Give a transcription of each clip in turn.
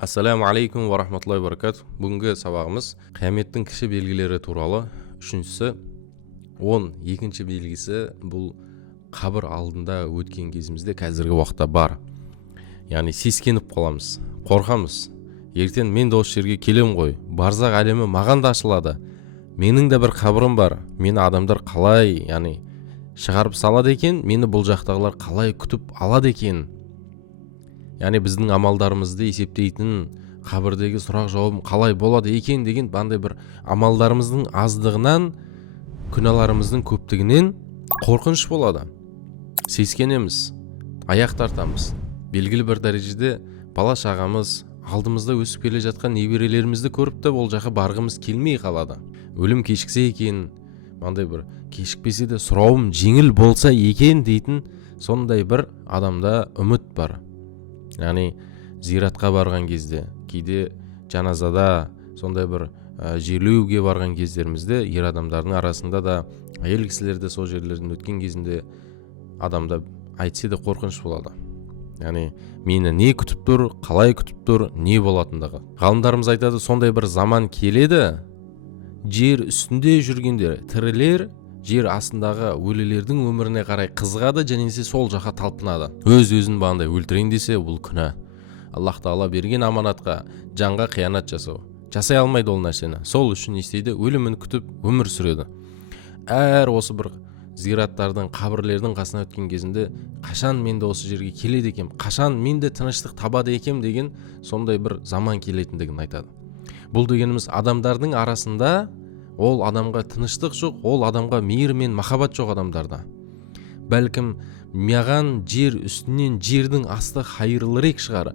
Ассаламу алейкум ва рахматуллахи ва баракату. Бүгінгі сабағымыз қияметтің кіші белгілері туралы. Үшіншісі, 12-ші белгісі бұл қабір алдында өткен кезімізде қазіргі уақытта бар. Яғни сескеніп қаламыз, қорқамыз. Ертең мен де осы жерге келем ғой. Барзақ әлемі маған да ашылады. Менің де бір қабірім бар. Мені адамдар қалай, яғни шығарып салады екен, мені бұл жақтағылар қалай күтіп алады екен. Яғни біздің амалдарымызды есептейтін қабірдегі сұрақ жауабым қалай болады екен деген бандай бір амалдарымыздың аздығынан, күнәларымыздың көптігінен қорқыныш болады. Сескенеміз, аяқ тартамыз. Белгілі бір дәрежеде бала шағамыз, алдымызда өсіп келе жатқан неберелерімізді көріп те ол жаққа барғымыз келмей қалады. Өлім кешіксе екен, бандай бір кешікпесе де сұрауым жеңіл болса екен дейтін сондай бір адамда үміт бар. Яғни зиратқа барған кезде, кейде жаназада, сондай бір жерлеуге барған кездерімізде ер адамдардың арасында да, әйел кісілерде сол жерлерден өткен кезінде адамда айтсе де қорқыныш болады. Яғни мені не күтіп тұр, қалай күтіп тұр, не болатындығы. Ғалымдарымыз айтады, сондай бір заман келеді, жер үстінде жүргендер, тірілер жер астындағы өлілердің өміріне қарай қызығады, жәнесе сол жаққа талпынады. Өз-өзін бандай өлтірейін десе, бұл күнә. Аллах Тағала берген аманатқа, жанға қиянат жасау. Жасай алмайды ол нәрсені. Сол үшін істейді, өлімін күтіп өмір сүреді. Әр осы бір зираттардың, қабірлердің қасына өткен кезінде, қашан мен де осы жерге келеді екем, қашан мен де тыныштық табады екем деген сондай бір заман келетіндігін айтады. Бұл дегеніміз адамдардың арасында ол адамға тыныштық жоқ, ол адамға мейір мен махаббат жоқ адамдарда. Бәлкім маған жер үстінен жердің асты хайырлырек шығар,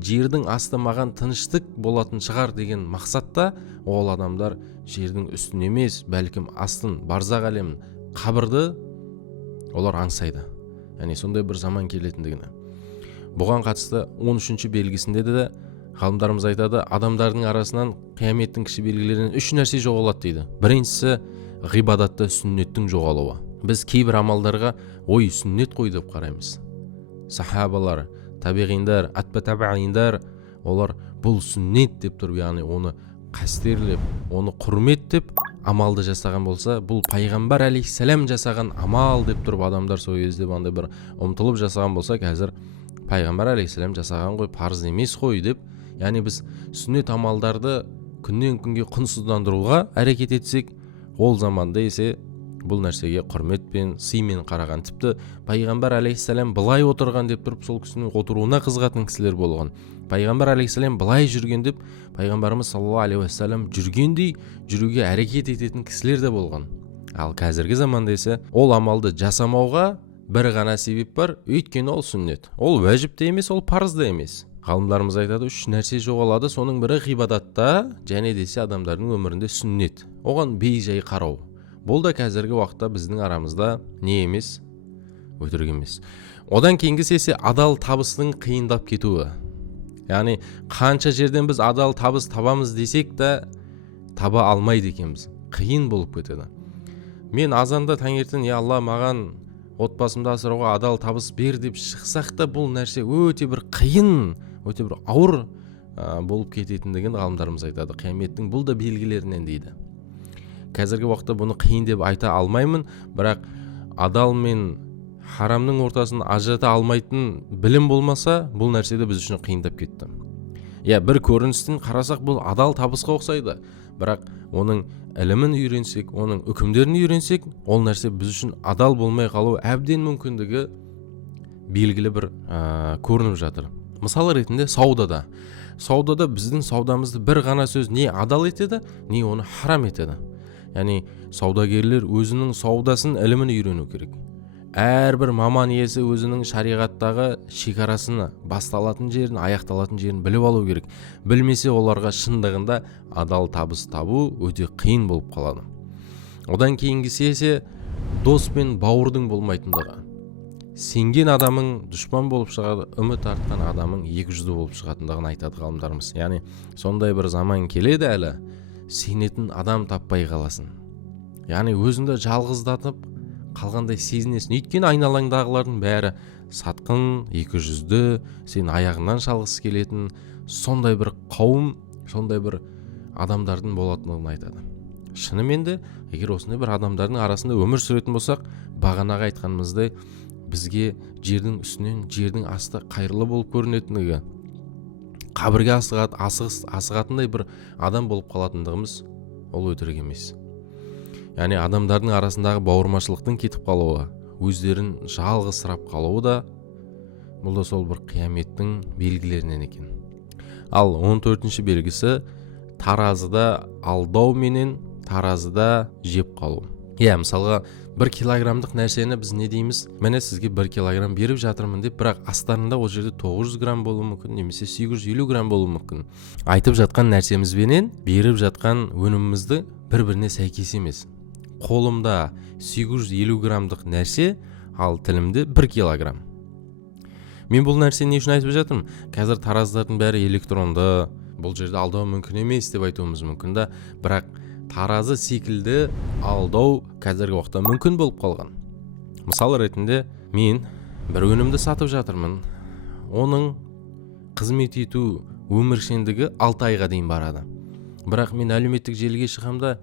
жердің асты маған тыныштық болатын шығар деген мақсатта ол адамдар жердің үстін емес, бәлкім астын, барзақ әлемін, қабірді олар аңсайды. Яғни сондай бір заман келетіндігіне. Бұған қатысты 13-ші белгісінде де ғалымдарымыз айтады, адамдардың арасынан қияметтің кіші белгілерінен 3 нәрсе жоғалады дейді. Біріншісі ғибадатта сүннеттің жоғалуы. Біз кейбір амалдарға ой сүннет қой деп қараймыз. Сахабалар, табиғиндар, атба-табииндар, олар бұл сүннет деп тұрып, яғни оны қастерлеп, оны құрметтеп амалды жасаған болса, бұл пайғамбар алейхиссалам жасаған амал деп тұрып адамдар сол кезде бандай бір ұмтылып жасаған болса, қазір пайғамбар алейхиссалам жасаған ғой, парыз емес қой деп, яғни біз сүннет амалдарды күннен күнге құнсыздандыруға әрекет етсек, ол заманда есе бұл нәрсеге құрметпен, сыймен қараған. Тіпті пайғамбар алейхиссалам былай отырған деп тұрып, сол кісінің отыруына қызығатын кісілер болған. Пайғамбар алейхиссалам былай жүрген деп, пайғамбарымыз саллаллаху алейхи уассалам жүргендей жүруге әрекет ететін кісілер де болған. Ал қазіргі заманда есе ол амалды жасамауға бір ғана себеп бар, өйткені ол сүннет. Ол уәжіп те емес, ол парыз да емес. Ғалымдарымыз айтады, 3 нәрсе жоғалады, соның бірі ғибадатта, және десе адамдардың өмірінде сүннет. Оған бей-жай қарау. Бұл да қазіргі уақытта біздің арамызда не емес, өтірік емес. Одан кейінгі есе адал табыстың қиындап кетуі. Яғни қанша жерден біз адал табыс табамыз десек те таба алмайды екенбіз. Қиын болып кетеді. Мен азанда таңертең, я Алла, маған отбасымды асырауға адал табыс бер деп шықсақ та бұл нәрсе өте бір қиын, өте бір ауыр болып кететіндігін ғалымдарымыз айтады. Қияметтің бұл да белгілерінен дейді. Қазіргі уақытта бұны қиын деп айта алмаймын, бірақ адал мен харамның ортасын ажырата алмайтын білім болмаса, бұл нәрседе біз үшін қиындап кетті. Бір көріністен қарасақ бұл адал табысқа ұқсайды, бірақ оның ілімін үйренсек, оның үкімдерін үйренсек, ол нәрсе біз үшін адал болмай қалу әбден мүмкіндігі белгілі бір көрініп жатыр. Мысал ретінде саудада біздің саудамызды бір ғана сөз не адал етеді, не оны харам етеді. Яғни саудагерлер өзінің саудасын, ілімін үйрену керек. Әрбір маман иесі өзінің шариғаттағы шекарасыны, басталатын жерін, аяқталатын жерін біліп алу керек. Білмесе оларға шындығында адал табыс табу өте қиын болып қалады. Одан кейінгісі есе дос пен бауырдың болмайтындығы. Сенген адамың дұшпан болып шығады, үміт артқан адамың екі жүзді болып шығатындығын айтады ғалымдарымыз. Яғни сондай бір заман келеді әлі, сенетін адам таппай қаласың. Яғни өзіңді жалғыздатып қалғандай сезінесің. Өйткені айналаңдағылардың бәрі сатқын, екі жүзді, сен аяғынан шалғысы келетін, сондай бір қауым, сондай бір адамдардың болатындығын айтады. Шынымен де егер осындай бір адамдардың арасында өмір сүретін болсақ, бағанағы айтқанымыздай бізге жердің үстінен жердің асты қайырлы болып көрінетіндігі, қабірге асығатындай бір адам болып қалатындығымыз ол өтірік емес. Яғни адамдардың арасындағы бауырмашылықтың кетіп қалуы, өздерін жалғызсырап қалуы да бұл да сол бір қияметтің белгілерінен екен. Ал 14-ші белгісі таразыда алдау менен таразыда жеп қалу. Мысалға 1 килограммдық нәрсені біз не дейміз? Міне сізге 1 килограмм беріп жатырмын деп, бірақ астарында ол жерде 900 грамм болуы мүмкін, немесе 850 грамм болуы мүмкін. Айтып жатқан нәрсемізбенен беріп жатқан өнімімізді бір-біріне сәйкес емес. Қолымда 850 граммдық нәрсе, ал тілімде 1 килограмм. Мен бұл нәрсені не үшін айтып жатырмын? Қазір таразылардың бәрі электронды, бұл жерде алдау мүмкін емес деп айтуымыз мүмкін да, бірақ таразы секілді алдау қазіргі уақытта мүмкін болып қалған. Мысал ретінде мен бір өнімді сатып жатырмын. Оның қызмет ету өміршеңдігі 6 айға дейін барады. Бірақ мен әлеуметтік желіге шығамда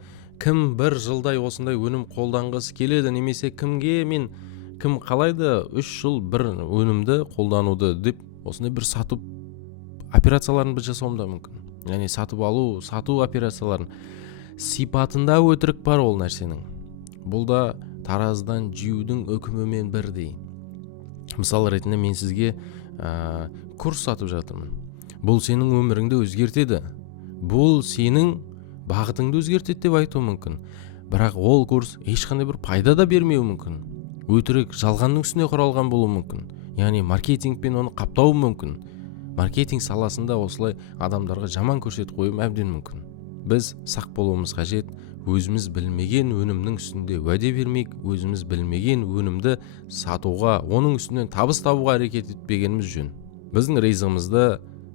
кім бір жылдай осындай өнім қолданғысы келеді, немесе кім қалайды 3 жыл бір өнімді қолдануды деп осындай бір сату операцияларын біз жасауым да мүмкін. Яғни сату операцияларын сипатында өтірік бар ол нәрсенің. Бұл да таразыдан жеудің үкімімен бірдей. Мысал ретінде мен сізге курс сатып жатырмын. Бұл сенің өміріңді өзгертеді. Бұл сенің бағытыңды өзгертеді деп айтуы мүмкін. Бірақ ол курс ешқандай бір пайда да бермеуі мүмкін. Өтірік, жалғанның үстіне құралған болуы мүмкін. Яғни маркетингпен оны қаптауы мүмкін. Маркетинг саласында осылай адамдарға жаман көрсетіп қоюы әбден мүмкін. Біз сақ болуымыз қажет. Өзіміз білмеген өнімнің үстінде уәде бермейік, өзіміз білмеген өнімді сатуға, оның үстінен табыс табуға әрекет етпегеніміз жөн. Біздің ризығымызды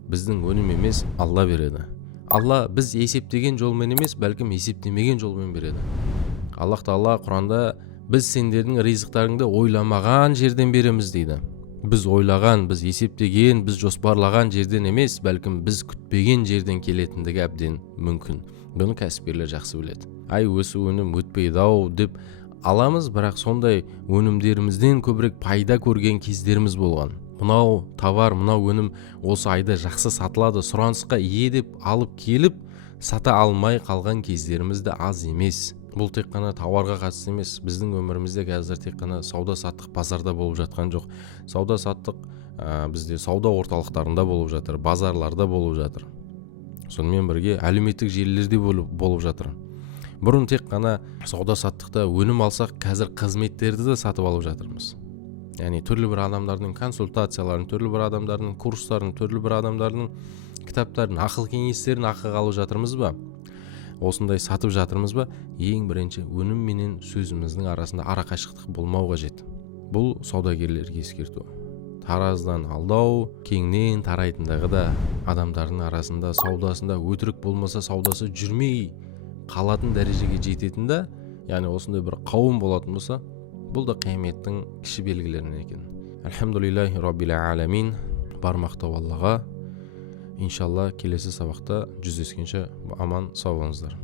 біздің өнім емес, Алла береді. Алла біз есептеген жолмен емес, бәлкім есептемеген жолмен береді. Аллах Тағала Құранда біз сендердің ризықтарыңды ойламаған жерден береміз дейді. Біз ойлаған, біз есептеген, біз жоспарлаған жерден емес, бәлкім біз күтпеген жерден келетіндігі әбден мүмкін. Бұны кәсіпкерлер жақсы біледі. Осы өнім өтпейді-ау деп аламыз, бірақ сондай өнімдерімізден көбірек пайда көрген кездеріміз болған. Мынау товар, мынау өнім осы айда жақсы сатылады, сұранысқа ие деп алып келіп, сата алмай қалған кездеріміз де аз емес. Бұл тек қана тауарға қатысты емес, біздің өмірімізде қазір тек қана сауда-саттық базарда болып жатқан жоқ. Сауда-саттық бізде сауда орталықтарында болып жатыр, базарларда болып жатыр. Сонымен бірге әлеуметтік желілерде болып жатыр. Бұрын тек қана сауда-саттықта өнім алсақ, қазір қызметтерді де сатып алып жатырмыз. Яғни түрлі бір адамдардың консультацияларын, түрлі бір адамдардың курстарын, түрлі бір адамдардың кітаптарын, ақыл кеңестерін ақыға алып жатырмыз ба? Осындай сатып жатырмыз ба? Ең бірінші өнім менен сөзіміздің арасында арақашықтық болмау қажет. Бұл саудагерлерге ескерту. Таразыдан алдау кеңінен тарайтындығы да адамдардың арасында саудасында өтірік болмаса саудасы жүрмей қалатын дәрежеге жететін да, яғни осындай бір қауым болатын болса, бұл да қияметтің кіші белгілерінен екен. Альхамдулиллахи раббил аламин. Бар мақтау Аллаға. Иншалла келесі сабақта жүздескенше аман сау болыңыздар.